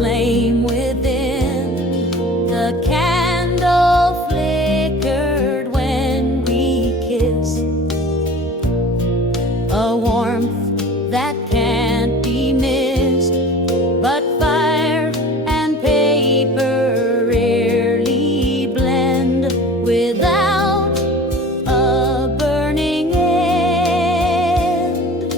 flame within. The candle flickered when we kissed, a warmth that can't be missed. But fire and paper rarely blend without a burning end.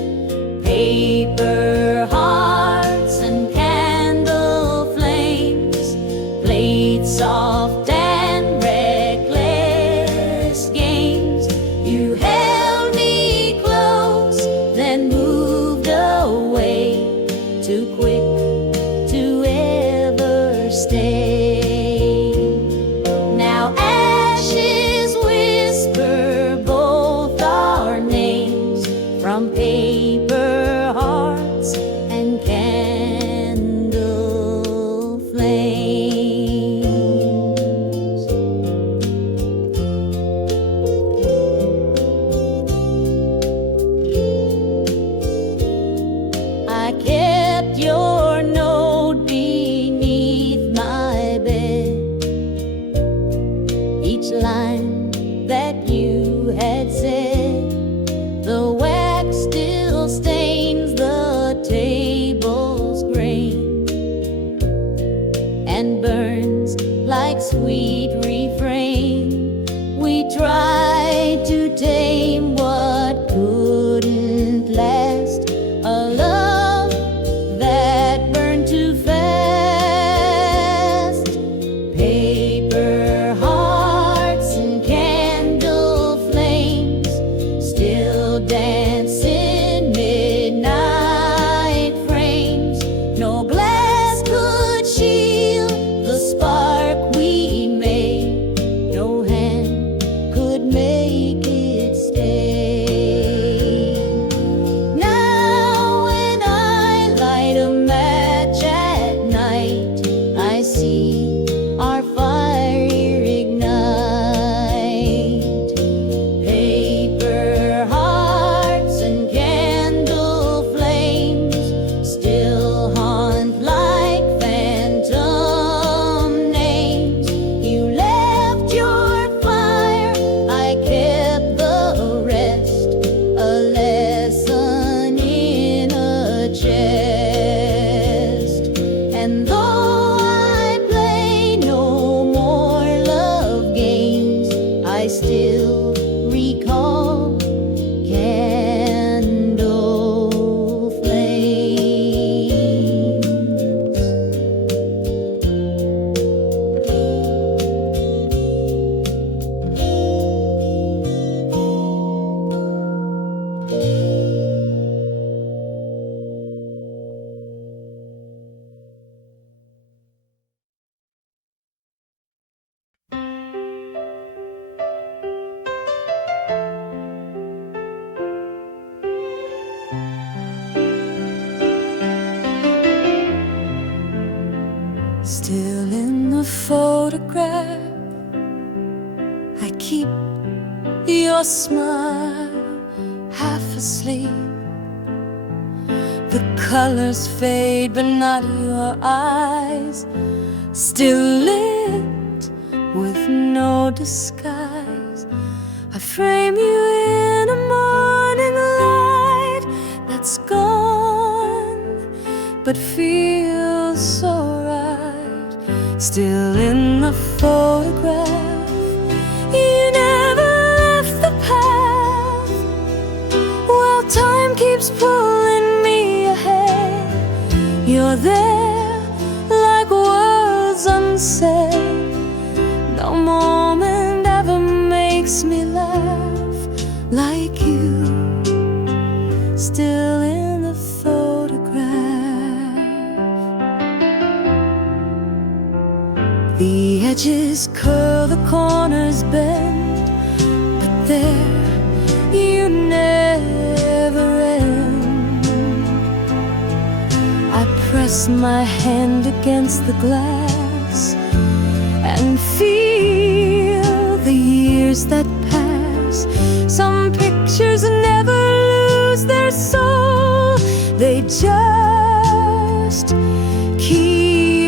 Paper hearts and candle flames played soft and reckless games. You held me close, then moved away, too quick to ever stay. Now ashes whisper both our names from paper hearts and candle flames. I kept your note beneath my bed, each line that you had said. The wax still stains the table's grain and burns like sweet refrain. We tried to tame what couldn't last, a love that burned too fast. Paper hearts and candle flames still dance in midnight frames. No glass could shield the spark we made, no hand could make it stay. Now when I light a match at night, I see our fire ignite. Paper hearts and candle flames still haunt like phantom names. You left your fire, I kept the rest, a lesson in a chest. And though I play no more love games, I still recall candle flames. Still in the photograph, I keep your smile, half asleep. The colors fade, but not your eyes, still lit with no disguise. I frame you in a morning light that's gone, but feels so right. Still in the photograph, you never left the path. While time keeps pulling me ahead, you're there like words unsaid. No moment ever makes me laugh like you. Still in the photograph, the edges curl, the corners bend, but there you never end. I press my hand against the glass and feel the years that pass. Some pictures never lose their soul, they just keep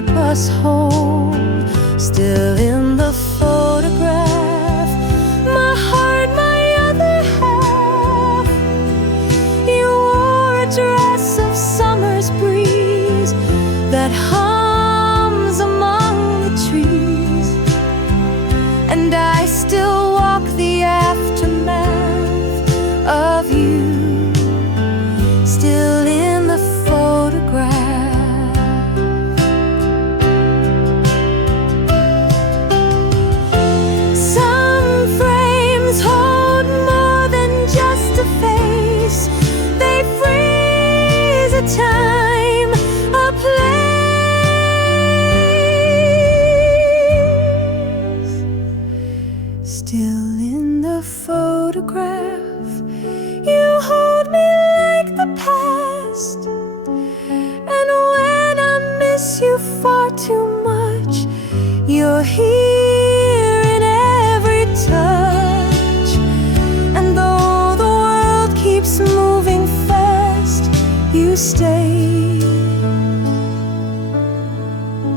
keeps moving fast. You stay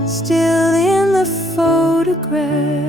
still in the photograph.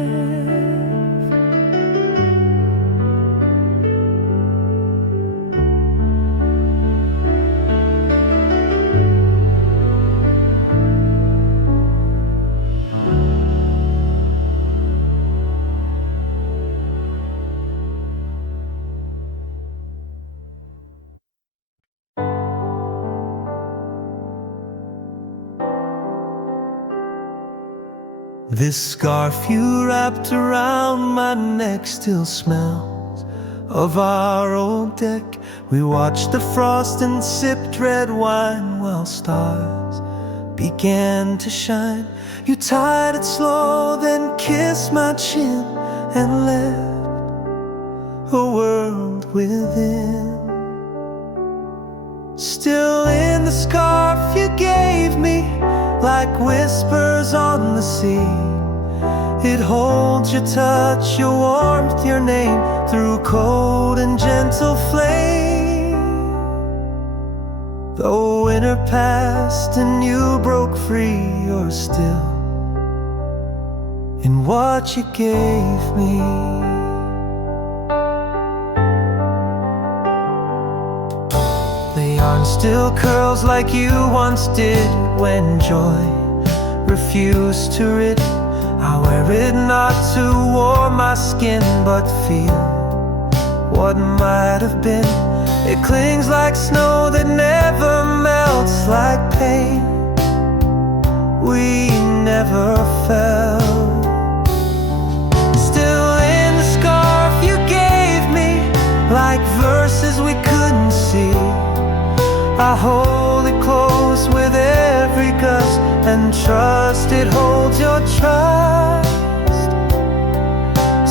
This scarf you wrapped around my neck still smells of our old deck. We watched the frost and sipped red wine while stars began to shine. You tied it slow, then kissed my chin and left a world within. Still in the scarf you gave me, like whispers on the sea. It holds your touch, your warmth, your name, through cold and gentle flame. Though winter passed and you broke free, you're still in what you gave me. The yarn still curls like you once did when joy refused to rid. I wear it not to warm my skin, but feel what might have been. It clings like snow that never melts, like pain we never felt. Still in the scarf you gave me, like verses we couldn't see. I hold it close with every gust and trust it holds your trust.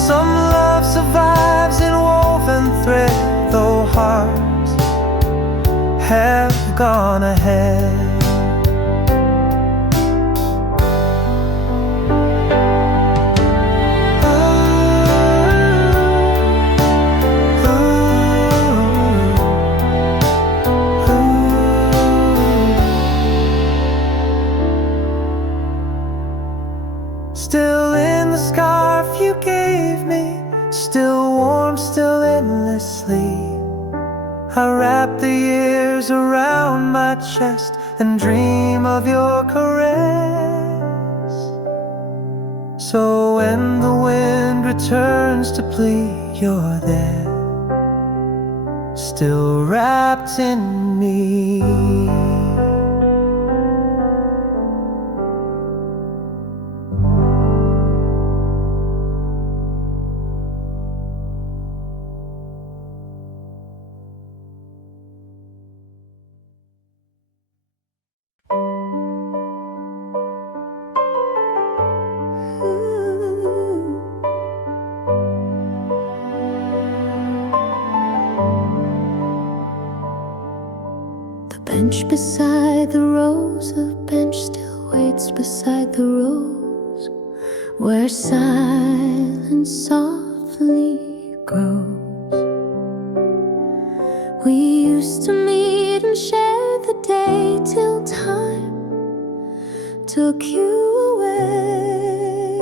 Some love survives in woven thread, though hearts have gone ahead. Still in the scarf you gave me, still warm, still endlessly. I wrap the years around my chest and dream of your caress. So when the wind returns to plea, you're there, still wrapped in me. Bench beside the rose, a bench still waits beside the rose, where silence softly grows. We used to meet and share the day till time took you away.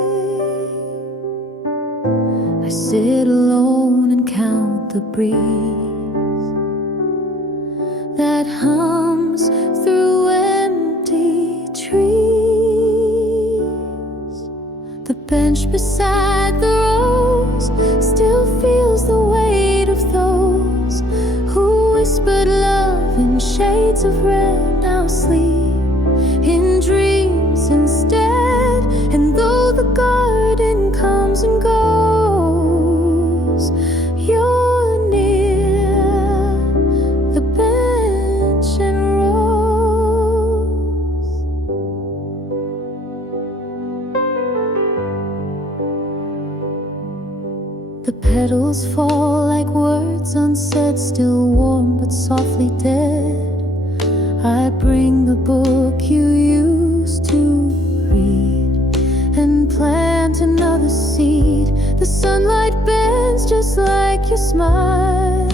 I sit alone and count the breeze that hums through empty trees. The bench beside the rose still feels the weight of those who whispered love in shades of red. Now sleep in dreams instead, and though the garden comes and goes, you're near the bench and rose. The petals fall like words unsaid, still warm but softly dead. I bring the book you used to read and plant another seed. The sunlight bends just like your smile,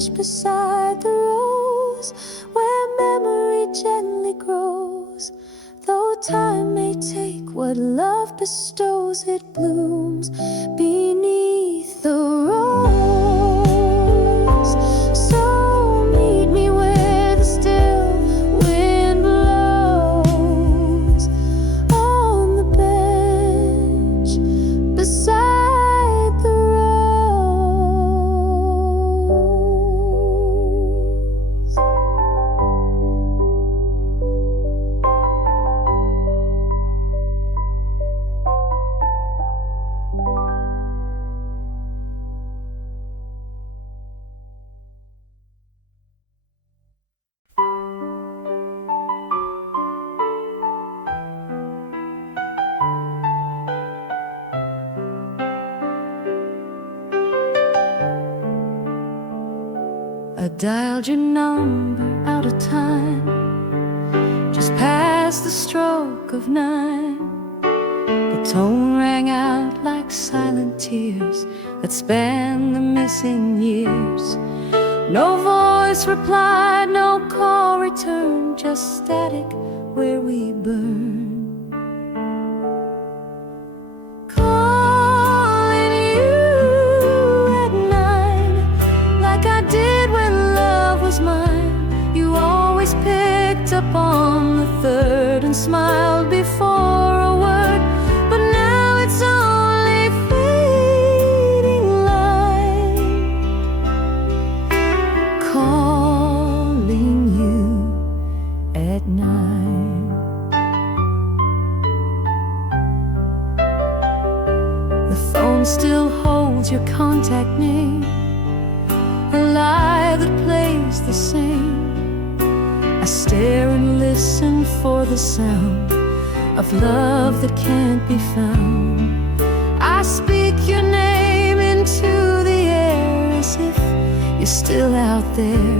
bench beside the rose, where memory gently grows. Though time may take what love bestows, it blooms beneath the rose. So meet me where the still wind blows, on the bench beside the rose. I dialed your number out of time, just past the stroke of 9. The tone rang out like silent tears that span the missing years. No voice replied, no call returned, just static where we burn. Calling you at 9, like I did when love was mine. You always picked up on the third and smiled before a word, but now it's only fading light. Calling you at 9. The phone still holds your contact name, a lie that plays the same. I stare and listen for the sound of love that can't be found. I speak your name into the air as if you're still out there.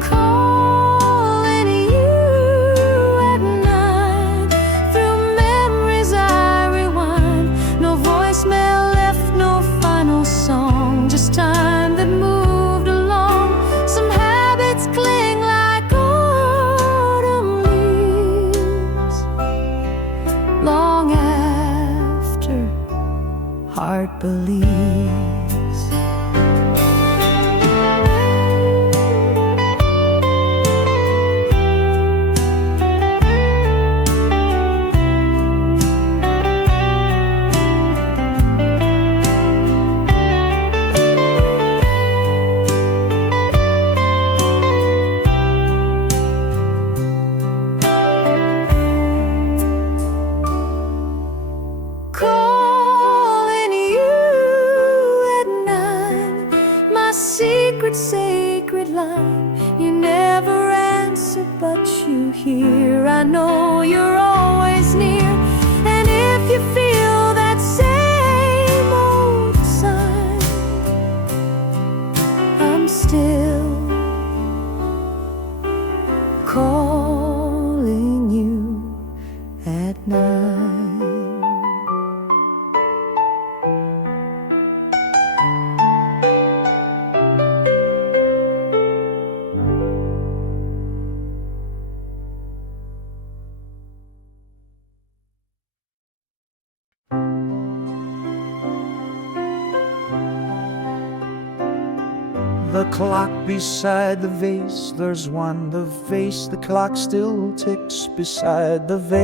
Calling you at 9, through memories I rewind. No voicemail left, no final song, just time that moved along. Some habits cling like autumn leaves, long after heart believes. Calling you at 9, my secret sacred line. You never answer, but you hear. I know you're always near. And if you feel that same old sign, I'm still calling you at 9. The clock beside the vase, there's one. The vase, the clock still ticks beside the vase.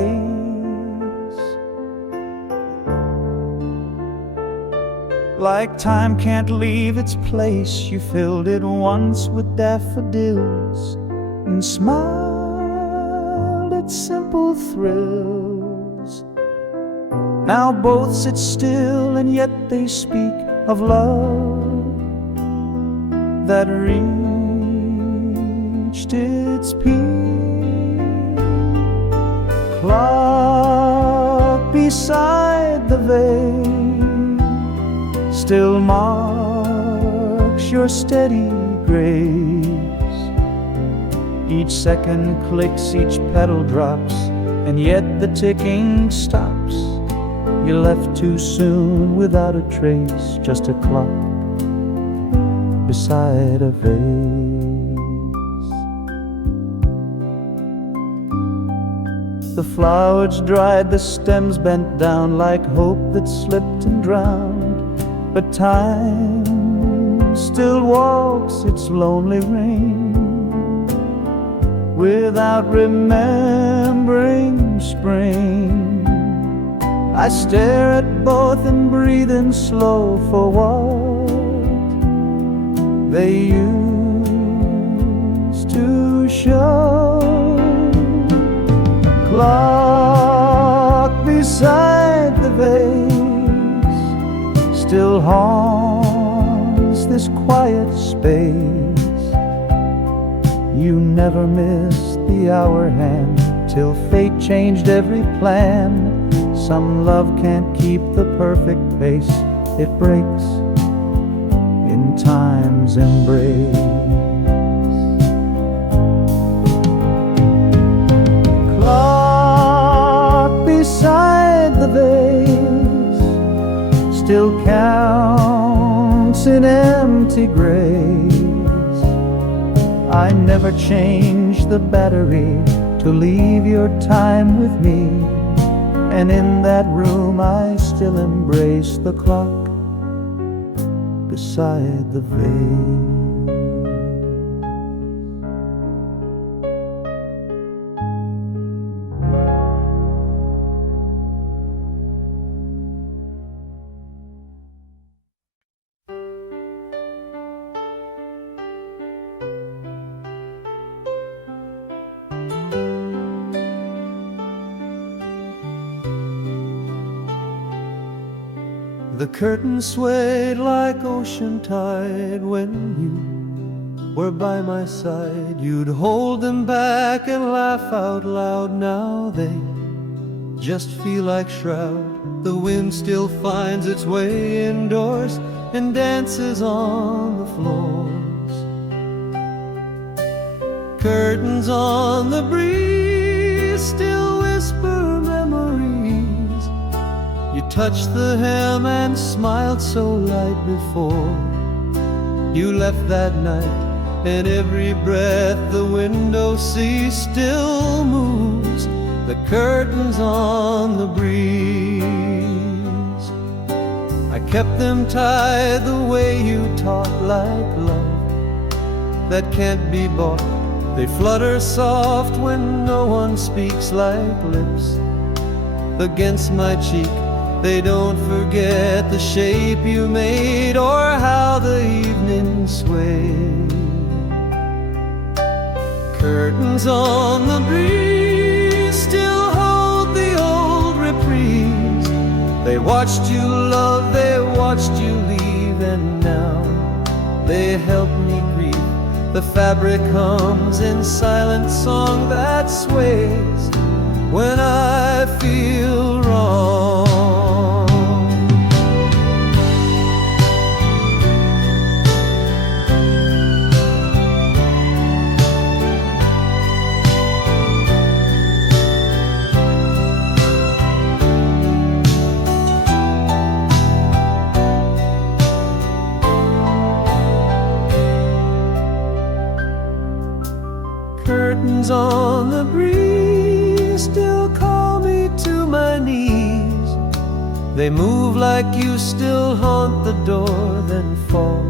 Like time can't leave its place, you filled it once with daffodils and smiled at simple thrills. Now both sit still and yet they speak of love that reached its peak. Clock beside the vase still marks your steady grace. Each second clicks, each pedal drops, and yet the ticking stops. You left too soon without a trace, just a clock beside a vase. The flowers dried, the stems bent down like hope that slipped and drowned. But time still walks its lonely reign without remembering spring. I stare at both and breathe in slow for what they used to show. Clock beside the vase still haunts this quiet space. You never missed the hour hand till fate changed every plan. Some love can't keep the perfect pace, it breaks in time's embrace. Clock beside the vase still counts in empty grace. I never changed the battery to leave your time with me. And in that room I still embrace the clock beside the vase. The curtain swayed like ocean tide. When you were by my side, you'd hold them back and laugh out loud. Now they just feel like shroud. The wind still finds its way indoors and dances on the floors. Curtains on the breeze still whisper memories. You touched the hem and smiled so light before you left that night, and every breath the window sees still moves the curtains on the breeze. I kept them tied the way you taught, like love that can't be bought. They flutter soft when no one speaks, like lips against my cheek. They don't forget the shape you made or how the evening swayed. Curtains on the breeze still hold the old reprise. They watched you love, they watched you leave, and now they help me grieve. The fabric hums in silent song that sways when I feel wrong. Curtains on the breeze still call me to my knees. They move like you still haunt the door, then fall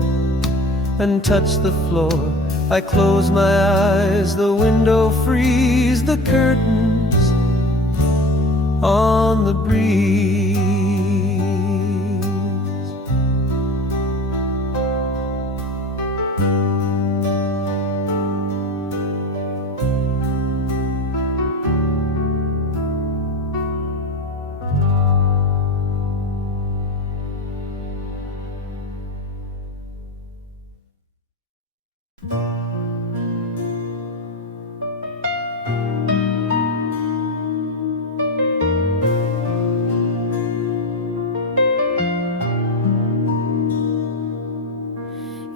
and touch the floor. I close my eyes, the window frees, the curtains on the breeze.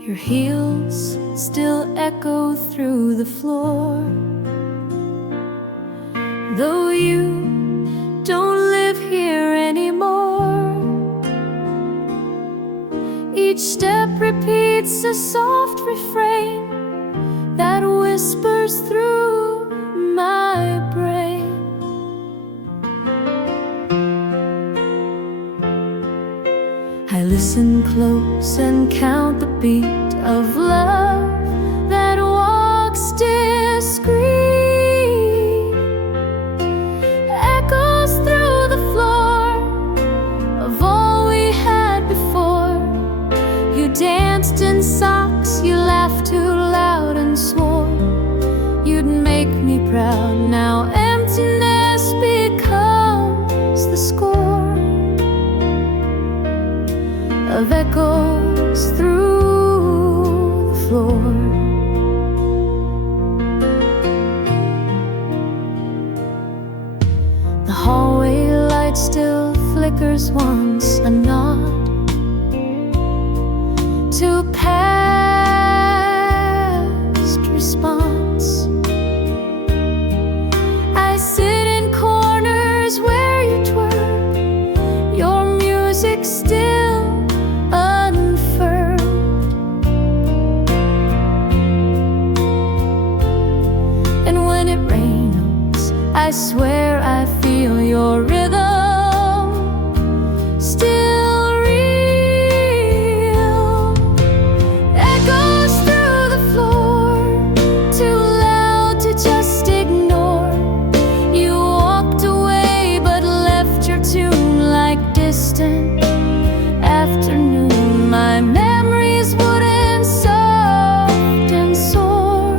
Your heels still echo through the floor, though you don't live here anymore. Each step repeats a soft refrain that whispers through my brain. I listen close and count the beat of love that walks discreet, echoes through the floor of all we had before. You danced in socks, you laughed too loud and swore you'd make me proud. Now emptiness becomes the score of echoes through the floor. The hallway light still flickers once, a nod to past response. I sit in corners where you twerk, your music still unfurled. And when it rains, I swear I feel your rhythm still real. Echoes through the floor, too loud to just ignore. You walked away but left your tune like distant afternoon. My memories wooden, soft and sore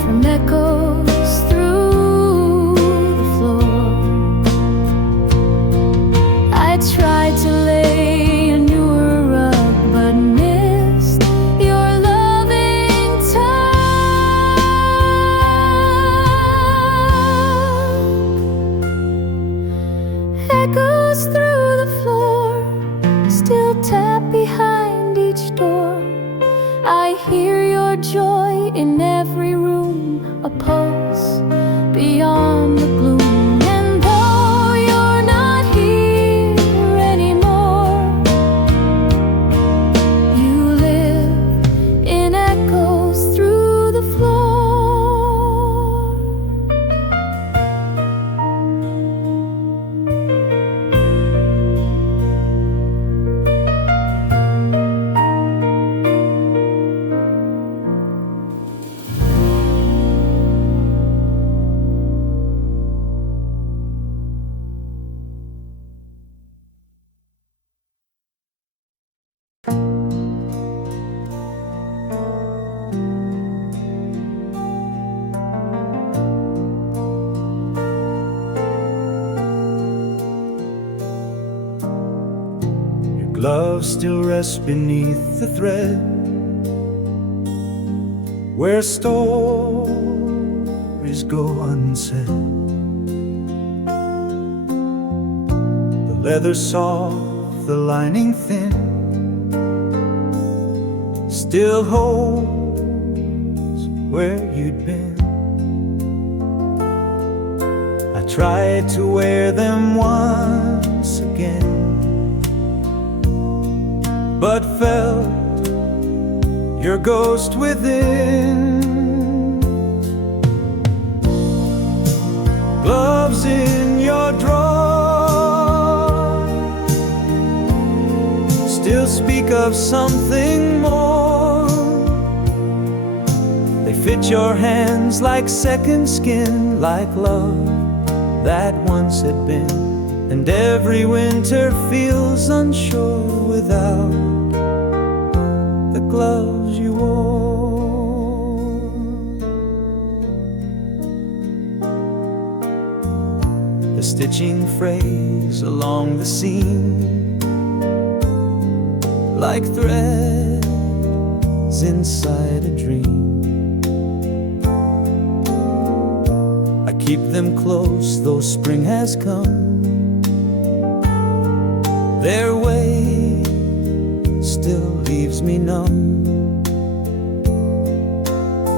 from echoes through the floor. I tried to lay a newer rug but missed your loving tug. Echoes through the floor, still tap behind each door. I hear your joy in every room, a pulse beyond the gloom. And though you're not here anymore, you live in echoes through the floor. Love still rests beneath the thread where stories go unsaid. The leather soft, the lining thin, still holds where you'd been. I tried to wear them once again, but felt your ghost within. Gloves in your drawer still speak of something more. They fit your hands like second skin, like love that once had been. And every winter feels unsure without the gloves you wore. The stitching frays along the seam, like threads inside a dream. I keep them close though spring has come. Their way still leaves me numb.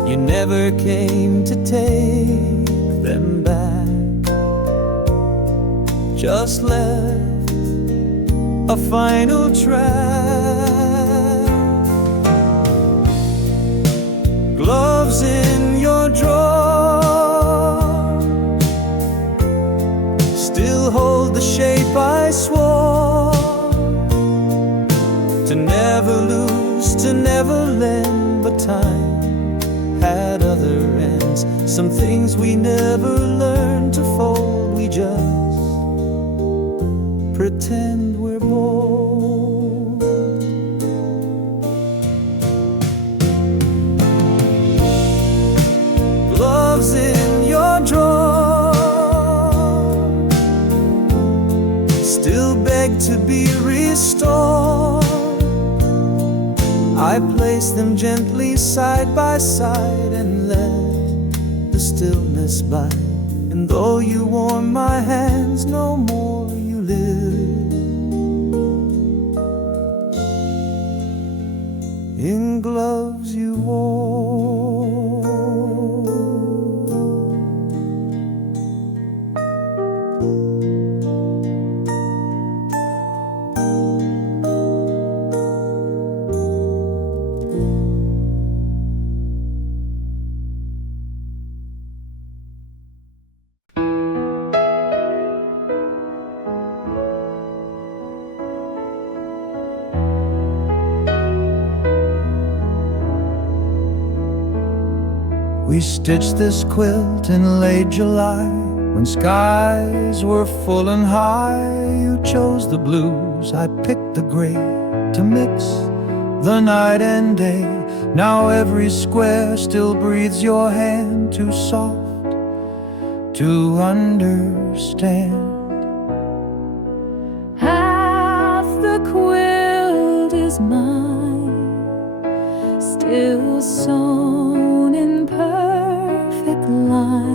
You never came to take them back, just left a final trap. Gloves in your drawer still hold the shape I swore to never lose, to never lend. But time had other ends. Some things we never learned to fold. We just pretend we're bold. Gloves in your drawer still beg to be restored. I place them gently side by side and let the stillness bite. And though you warm my hands, no more you live in gloves you wore. We stitched this quilt in late July, when skies were full and high. You chose the blues, I picked the gray, to mix the night and day. Now every square still breathes your hand, too soft to understand. Half the quilt is mine, still sewn in perfect line.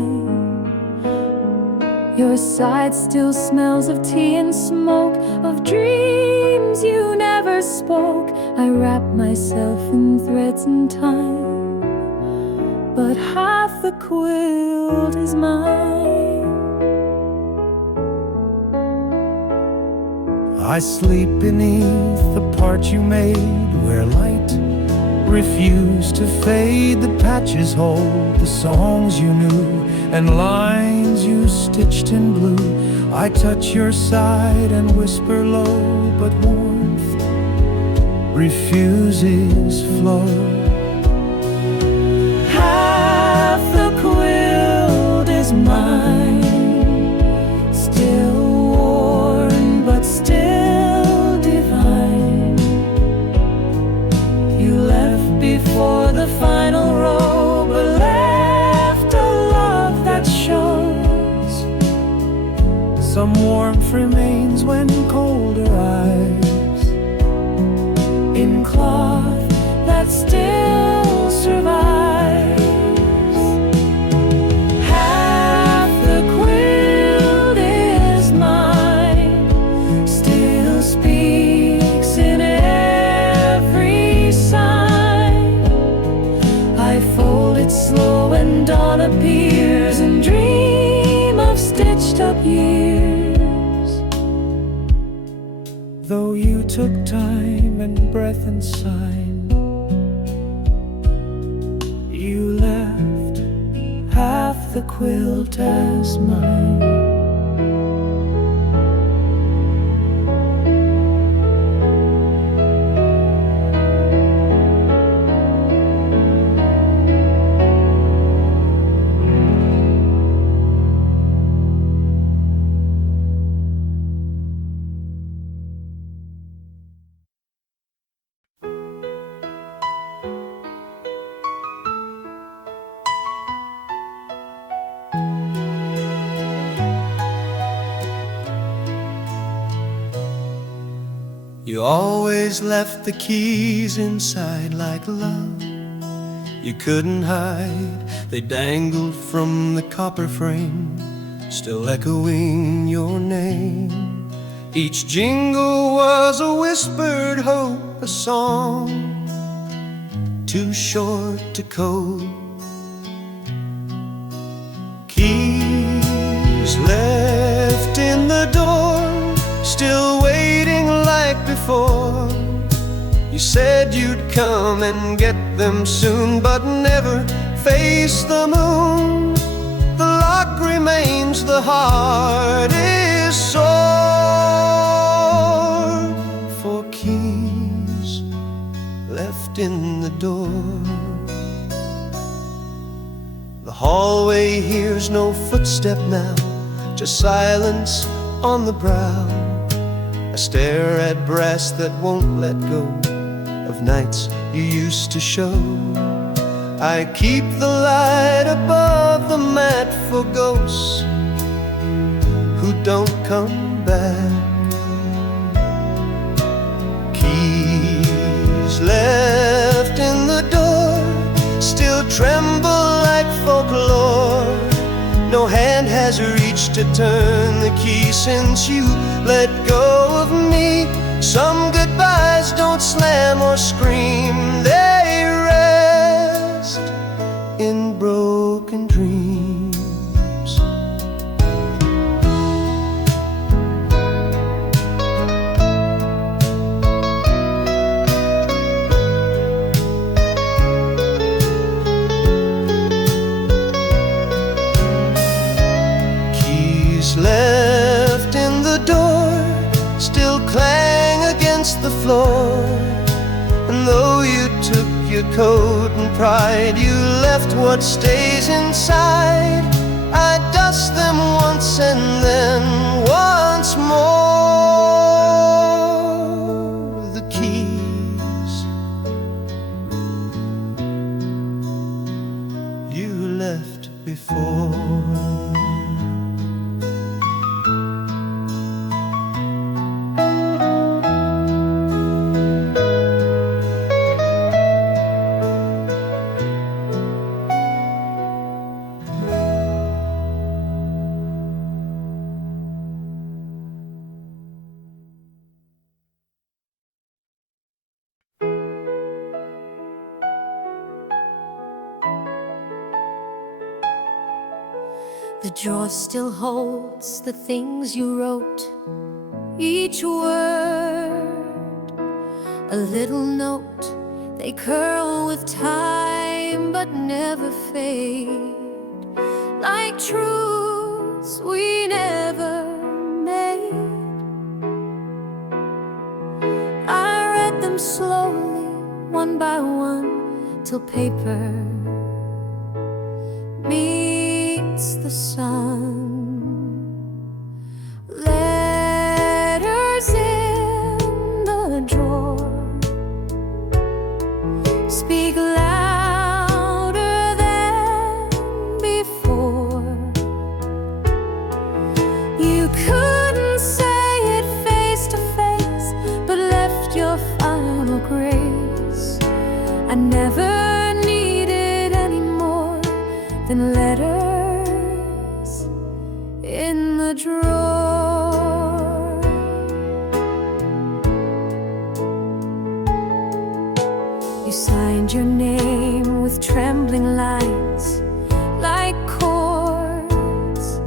Your side still smells of tea and smoke, of dreams you never spoke. I wrap myself in threads and time, but half the quilt is mine. I sleep beneath the part you made, where light refused to fade. The patches hold the songs you knew and lines you stitched in blue. I touch your side and whisper low, but warmth refuses flow. Half the quilt is mine, still worn but still divine. You left before the final row, but left a love that shows. Some warmth remains when colder eyes, in cloth that still survives. Half the quilt is mine, still speaks in every sign. I fold it slow and dawn appears, and dream of stitched up years. though you took time and breath and sign. You left half the quilt as mine. You always left the keys inside like love you couldn't hide. They dangled from the copper frame, still echoing your name. Each jingle was a whispered hope, a song too short to code. Keys left in the door, still waiting like before. You said you'd come and get them soon, but never face the moon. The lock remains, the heart is sore for keys left in the door. The hallway hears no footstep now, just silence on the brow. I stare at brass that won't let go of nights you used to show. I keep the light above the mat for ghosts who don't come back. Keys left in the door still tremble like folklore. No hand has reached to turn the key since you let go of me. Some goodbyes don't slam or scream, they rest in broken dreams. Keys left in the door still clang against the floor. And though you took your coat and pride, you left what stays inside. I dust them once and then once more. The keys you left before. The drawer still holds the things you wrote, each word a little note. They curl with time but never fade, like truths we never made. I read them slowly, one by one, till paper meets the sun. Letters in the drawer speak louder than before. You couldn't say it face to face, but left your final grace. I never needed any more than letters in the drawer. You signed your name with trembling lines, like chords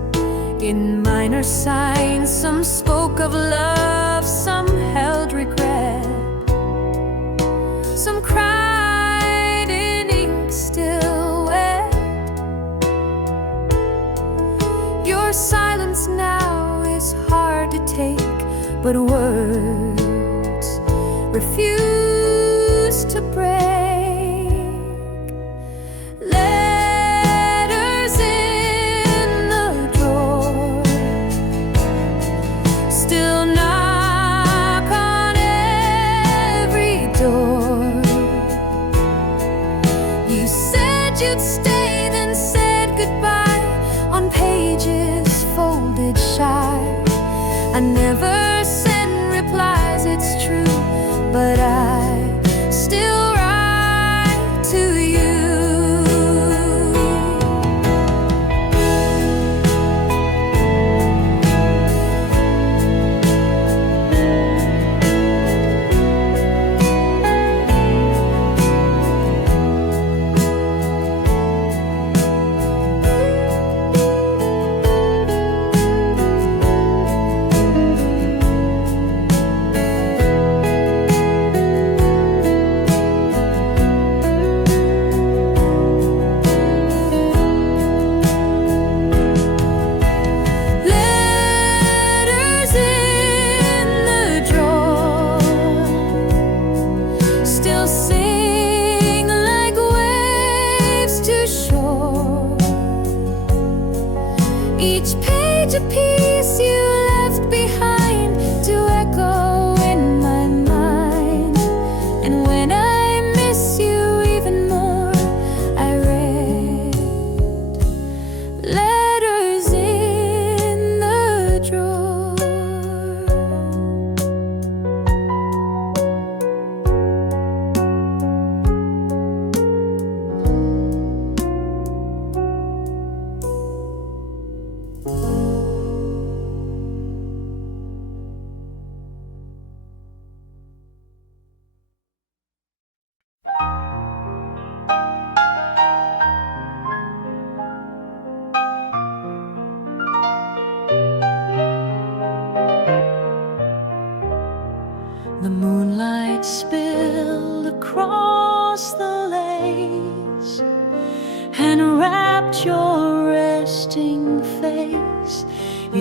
in minor signs. Some spoke of love, some held regret, some cried in ink still wet. Your silence now is hard to take, but words refuse to break. Letters in the drawer still knock on every door. You said you'd stay, then said goodbye on pages folded shy. I never send replies, it's true, but I still write.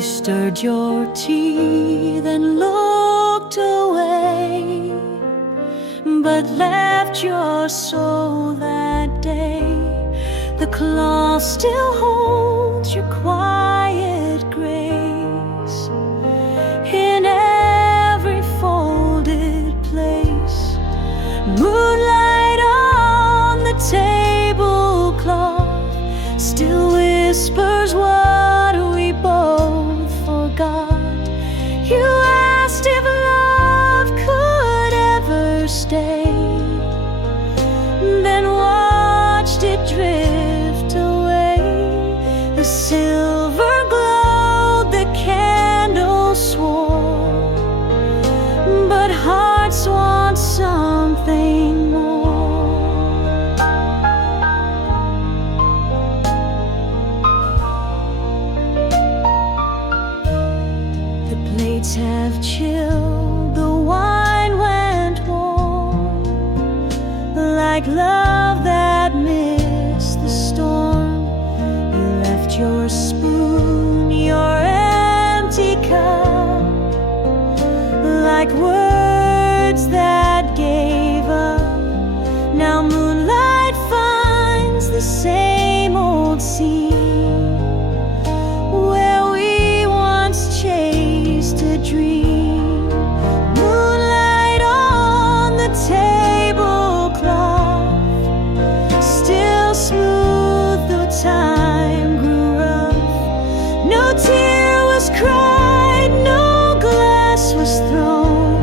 You stirred your tea, then looked away, but left your soul that day. The cloth still holds your quiet grace in every folded place. Moonlight on the tablecloth still whispers what we both forgot. You asked if love could ever stay, then watched it drift away. The silver glowed, the candle swore, but hearts want something more. The plates have chilled, the wine went warm, like love that missed the storm. You left your spoon, your empty cup, like words that gave up. Now moonlight finds the same old scene where we once chased a dream. Moonlight on the tablecloth still smooth, though time grew rough. No tear was cried, no glass was thrown,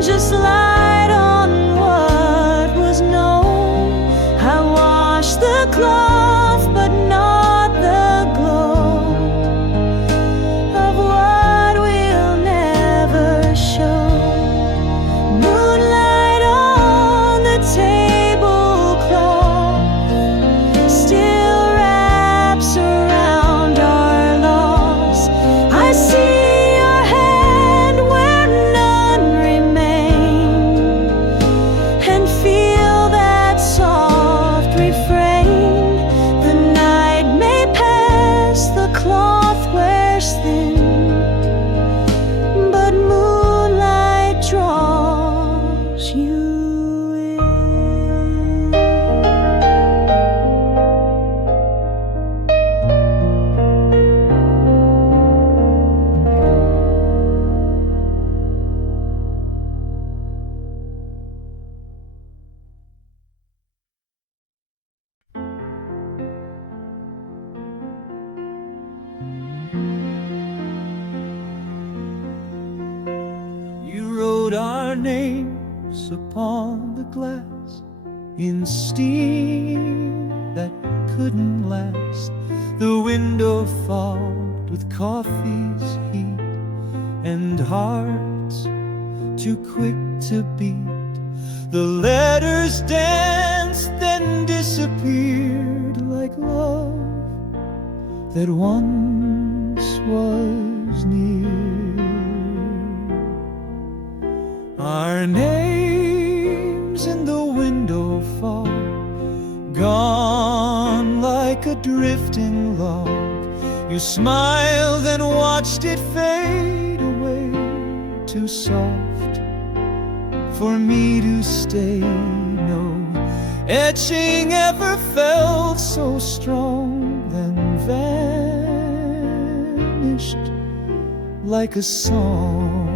just light on what was known. I washed the cloth, but not the glow of what will never show. Moonlight on the tablecloth still wraps around our loss. I see your hand where none remain, and feel that soft refrain. The night may pass, the cloth wears thin, but moonlight draws you in. You wrote our names upon the glass in steam that couldn't last. The window fogged with coffee's heat, and hearts too quick to beat. The letters danced, then disappeared like love that once was near. Our names in the window fog, gone like a drifting log. You smiled and watched it fade away, too soft for me to stay. No etching ever felt so strong, then vanished like a song.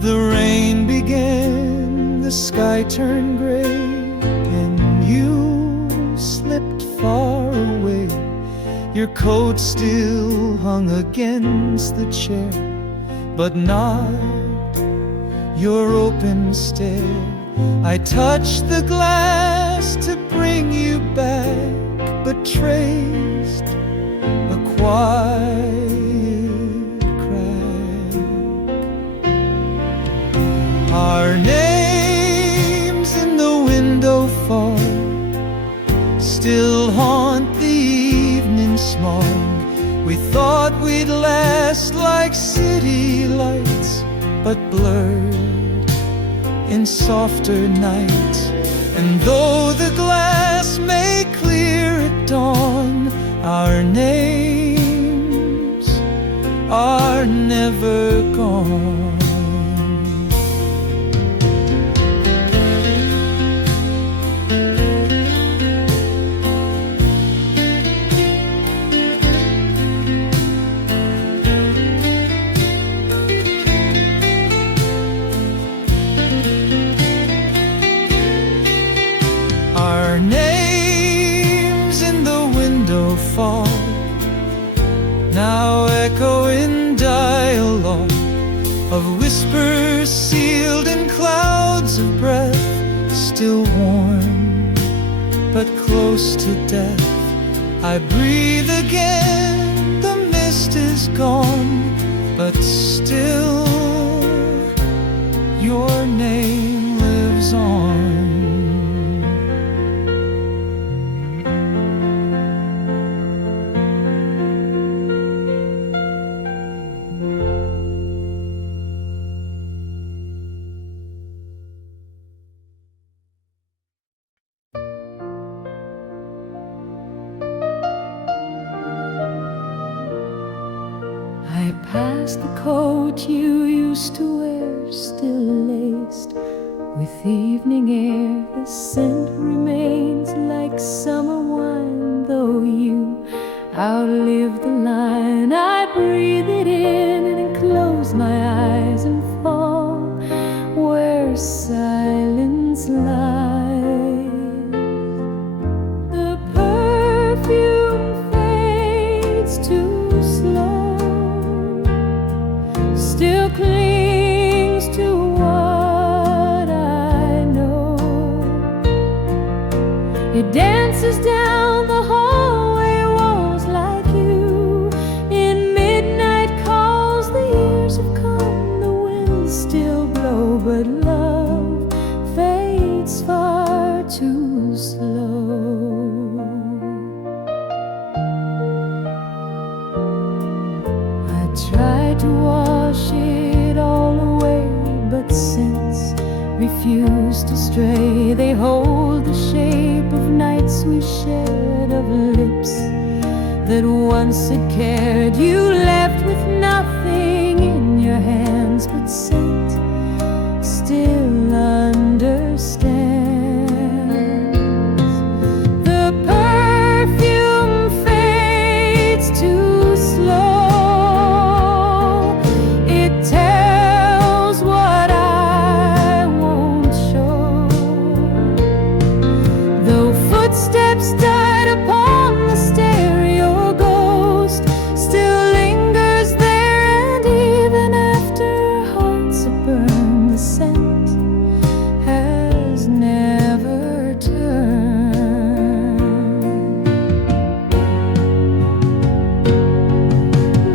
The rain began, the sky turned gray, and you slipped far away. Your coat still hung against the chair, but not your open stare. I touched the glass to bring you back, but traced a quiet crack. Our names in the window fog still haunt the evening smog. We thought we'd last like city lights, but blurred in softer nights. And though the glass may clear at dawn, our names are never gone. Our names in the window fog now echo in dialogue of whispers sealed in clouds of breath, still warm but close to death. I breathe again, the mist is gone, but still your name lives on. I passed the coat you used to wear, still laced with evening air. The scent remains like summer wine, though you outlived the line. I breathe it in and close my eyes and fall where silence lies. The perfume fades too slow, still clings to what I know. It dances down the hallway walls like you. In midnight calls, the years have come, the winds still blow, but love fades far too slow. I tried to wash it all away, but scents refuse to stray. They hold the shape of nights we shared, of lips that once had cared. You left with nothing in your hands but scent still understands. The perfume fades too slow. It tells what I won't show. Though footsteps died upon the stair, your ghost still lingers there. And even after our hearts are burned, the scent has never turned.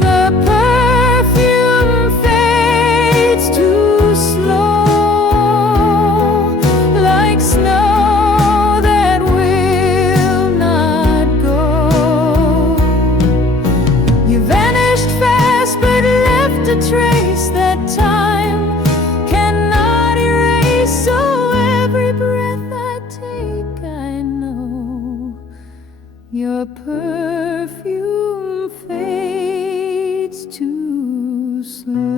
The perfume fades too slow, like snow that will not go. You vanished fast but left a trace that time cannot erase. So every breath I take, I know your perfume fades too slow.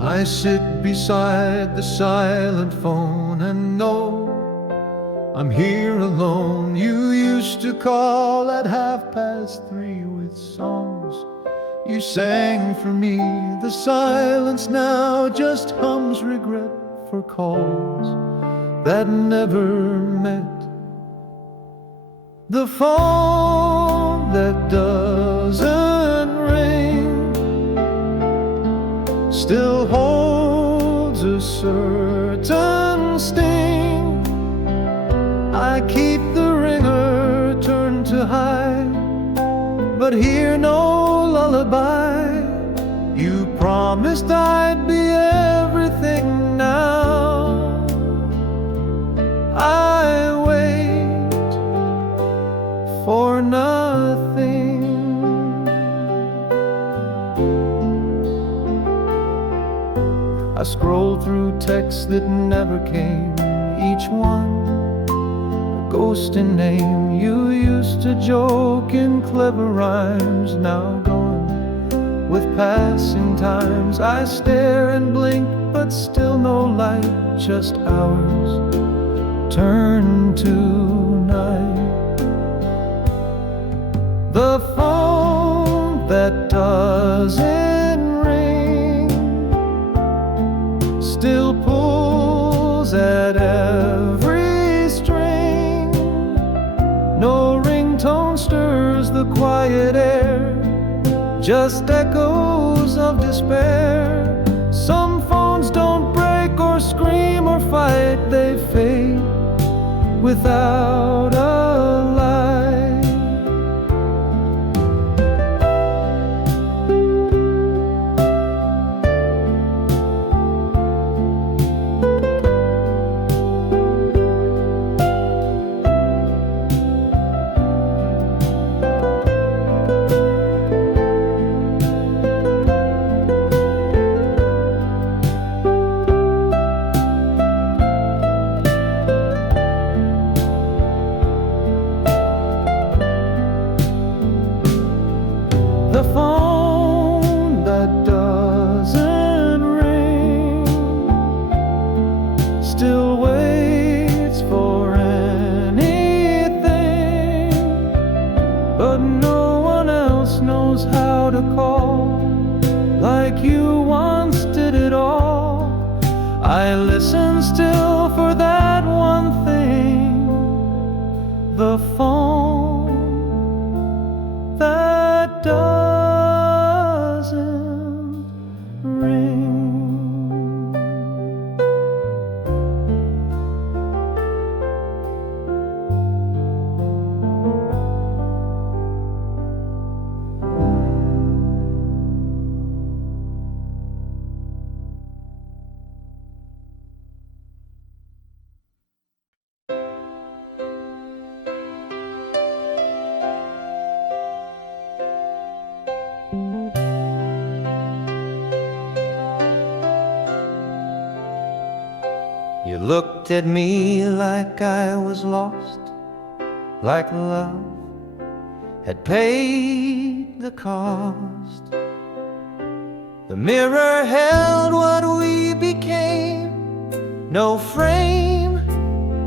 I sit beside the silent phone and know I'm here alone. You used to call at 3:30 with songs you sang for me. The silence now just hums regret for calls that never met. The phone that doesn't ring still holds a certain sting. I keep the ring to hide, but hear no lullaby. You promised I'd be everything now. I wait for nothing. I scroll through texts that never came, each one a ghost in name. You used to joke in clever rhymes, now gone with passing times. I stare and blink, but still no light, just hours turn to night. The phone that doesn't ring still pulls at every string. No ringtone stirs the quiet air, just echoes of despair. Some phones don't break or scream or fight, they fade without a light. The phone that doesn't ring still waits for anything, but no one else knows how to call like you once did it all. I listen still for that one thing, the phone that doesn't ring. You looked at me like I was lost, like love had paid the cost. The mirror held what we became, no frame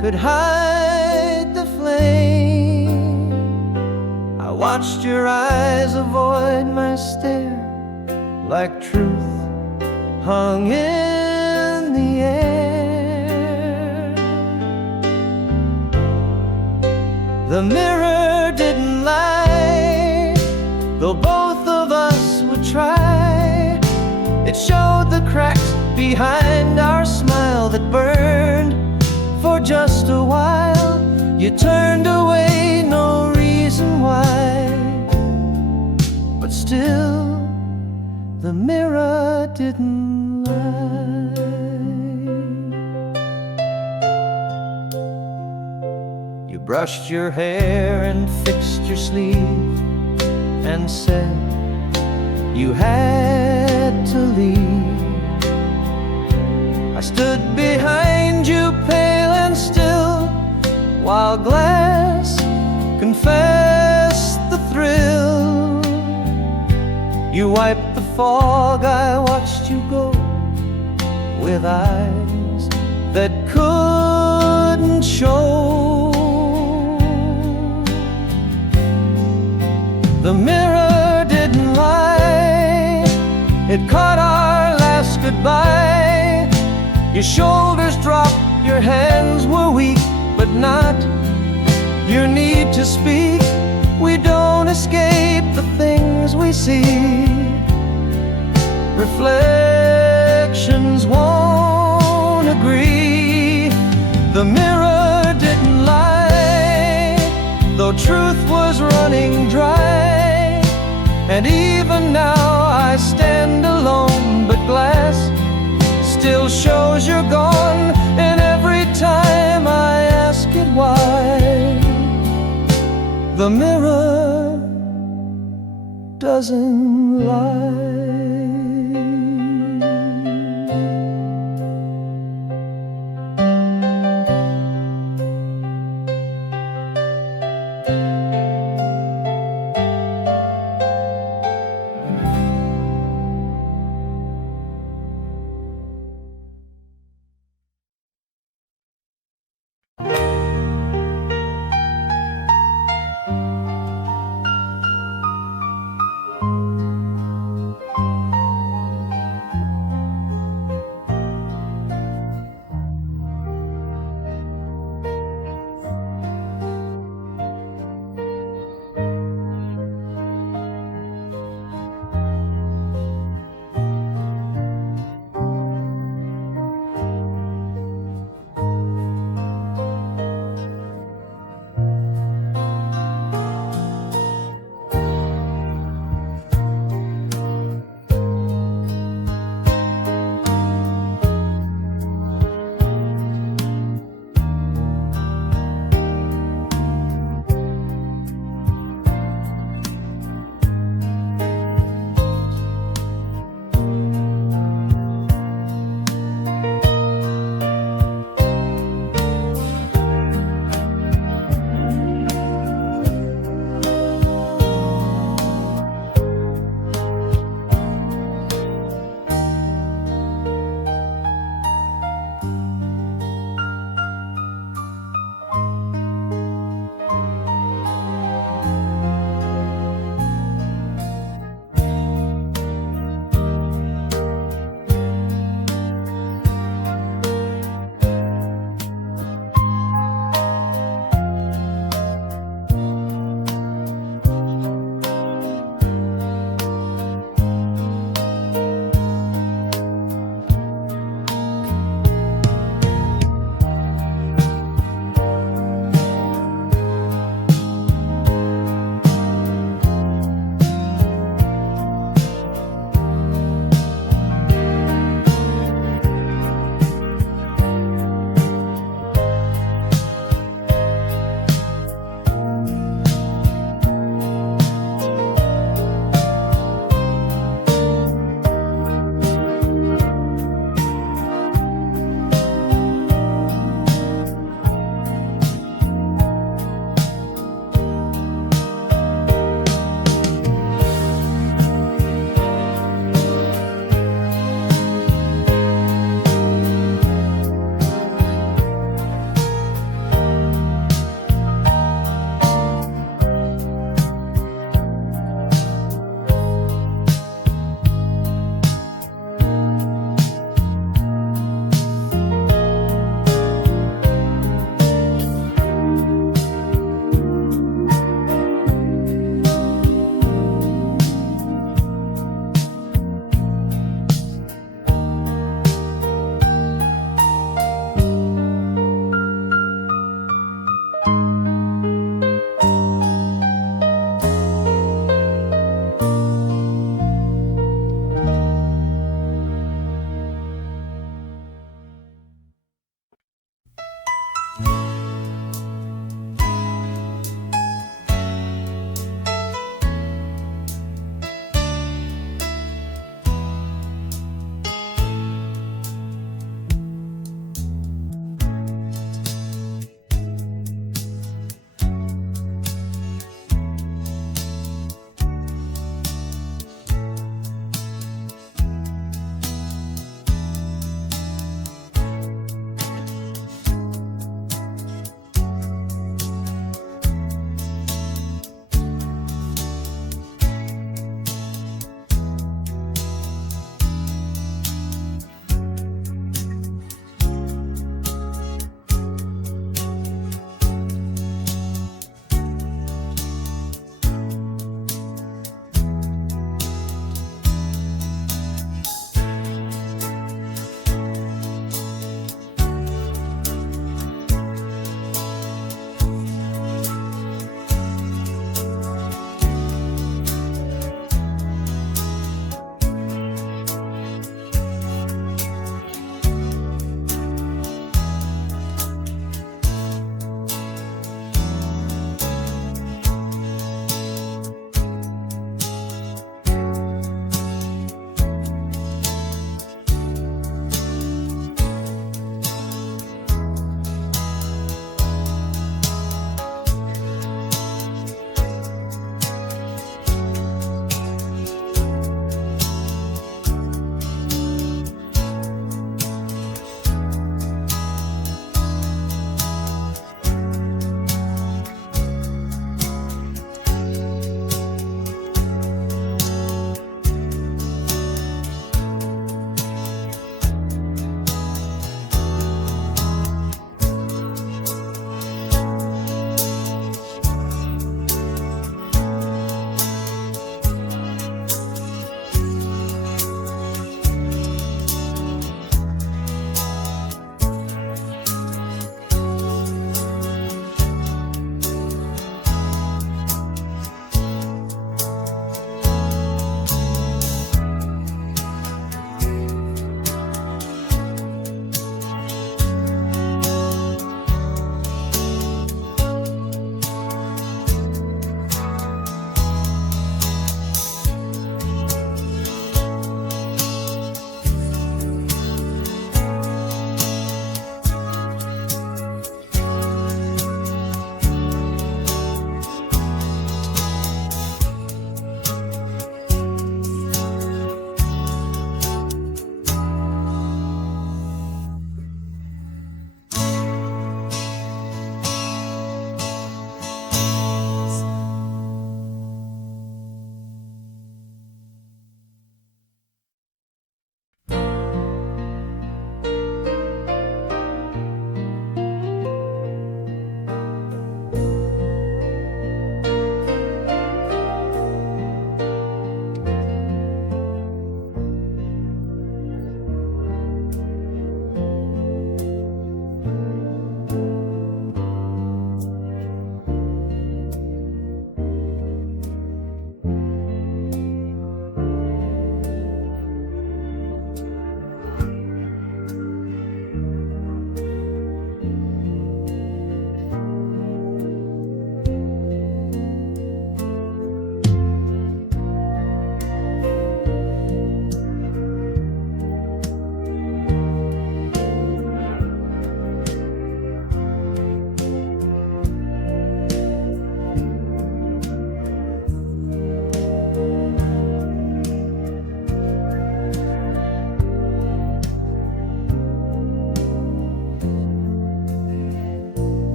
could hide the flame. I watched your eyes avoid my stare, like truth hung in the air. The mirror didn't lie, though both of us would try. It showed the cracks behind our smile that burned for just a while. You turned away, no reason why, but still the mirror didn't lie. You brushed your hair and fixed your sleeve and said you had to leave. I stood behind you, pale and still, while glass confessed the thrill. You wiped the fog, I watched you go, with eyes that couldn't show. The mirror didn't lie, it caught our last goodbye. Your shoulders dropped, your hands were weak, but not your need to speak. We don't escape the things we see. Reflections won't agree. The mirror didn't lie, though truth was you're gone, and every time I ask it why, the mirror doesn't lie.